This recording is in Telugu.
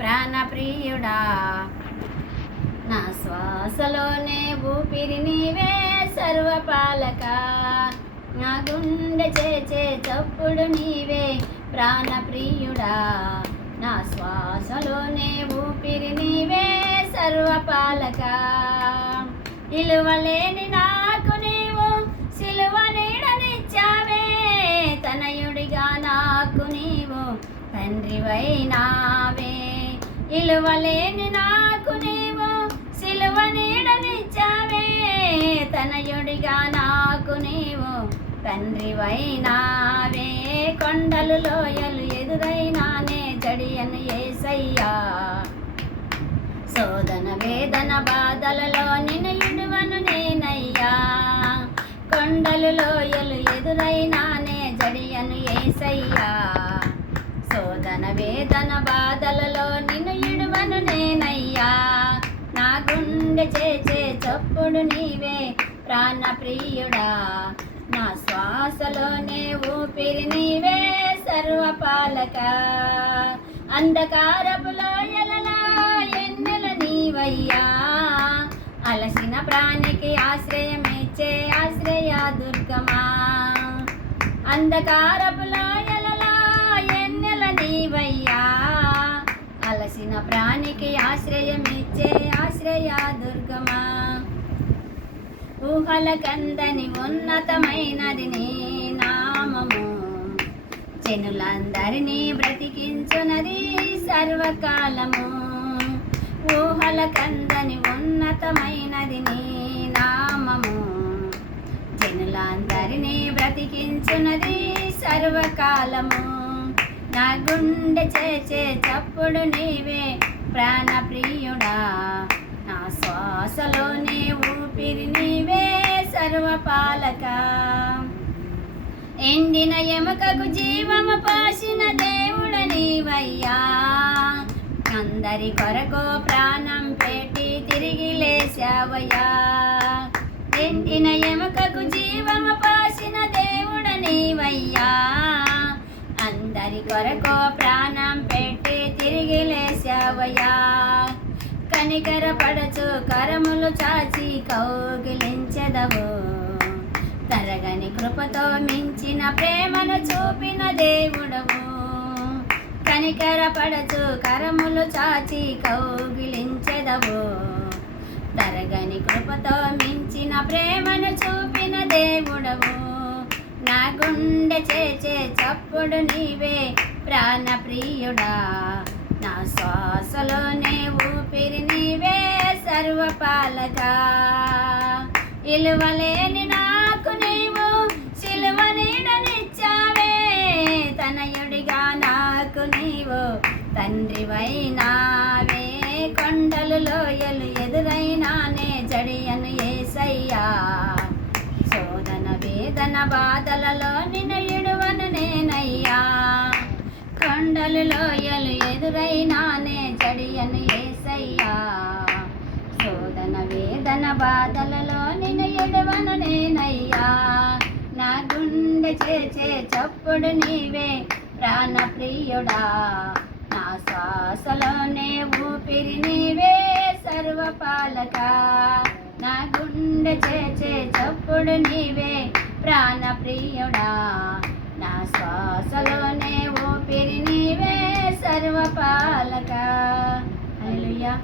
ప్రాణప్రియుడా. నా శ్వాసలోనే ఊపిరి నీవే సర్వపాలక. నా గుండె చేచే చప్పుడు నీవే ప్రాణప్రియుడా. నా శ్వాసలోనే ఊపిరి నీవే సర్వపాలక. ఇలువలేని నాకు నీవు సిలువ నీడనిచ్చావే. తనయుడిగా నాకు నీవు తండ్రివైనావే. ఇలువలేని నాకు నీవు సిలువ నీడనిచ్చావే. తనయుడిగా నాకు నీవు తండ్రివైనావే. కొండలు లోయలు ఎదురైనానే జడియను యేసయ్యా. శోధన వేదన బాధలలో నిన్ను ఇడువను నేనయ్యా. కొండలు లోయలు ఎదురైనానే జడియను యేసయ్యా. శోధన వేదన బాధలలో నిన్ను ఇడువను నేనయ్యా. నా గుండె చేచే చప్పుడు నీవే ప్రాణప్రియుడా. నా శ్వాసలోనే ఊపిరి నీవే సర్వపాలక. అంధకారపు లోయలలో ఎన్నెల నీవయ్యా. అలసిన ప్రాణికి ఆశ్రయమిచ్చే ఆశ్రయ దుర్గమా. అంధకారపు లోయలలో ఎన్నెల నీవయ్యా. అలసిన ప్రాణికి ఆశ్రయమిచ్చే ఆశ్రయ దుర్గమా. ఊహల కందని ఉన్నతమైనది నీ నామము. జనులందరినీ బ్రతికించునది సర్వకాలము. ఊహల కందని ఉన్నతమైనది నీ నామము. జనులందరినీ బ్రతికించునది సర్వకాలము. నా గుండె చేచే చప్పుడు నీవే ప్రాణప్రియుడా. నా శ్వాసలోనే ఊపిరి నీవే సర్వపాలక. ఎండిన ఎముకకు జీవము పోసిన దేవుడ నీవయ్యా. అందరి కొరకు ప్రాణం పెట్టి తిరిగి లేచావయ్యా. ఎండిన ఎముకకు జీవము పోసిన దేవుడ నీవయ్యా. అందరి కొరకు ప్రాణం పెట్టి తిరిగి లేచావయ్యా. కనికర పడచు కరములు చాచి కౌగిలించెదవు. తరగని కృపతో మించిన ప్రేమను చూపిన దేవుడవు. కనికర పడచు కరములు చాచి కౌగిలించెదవు. తరగని కృపతో మించిన ప్రేమను చూపిన దేవుడవు. నా గుండె చేచే చప్పుడు నీవే ప్రాణప్రియుడా. నా శ్వాసలోనే ఊపిరి నీవే సర్వపాలక. ఇలువలేని నాకు నీవు సిలువ నీడనిచ్చావే. తనయుడిగా నాకు నీవు తండ్రివైనావే. కొండలు లోయలు ఎదురైనానే జడియను యేసయ్యా. శోధన వేదన బాధలలో నిన్ను ఇడువను నేనయ్యా. కొండలు లోయలు ఎదురైనానే జడియను యేసయ్యా. శోధన వేదన బాధలలో నిన్ను ఎడవను నేనయ్యా. నా గుండె చేచే చప్పుడు నీవే ప్రాణప్రియుడా. నా శ్వాసలోనే ఊపిరి నీవే సర్వపాలక. నా గుండె చేచే చప్పుడు నీవే ప్రాణప్రియుడా. నా శ్వాసలోనే ఊపిరి నీవే సర్వపాలక. హల్లెలూయా.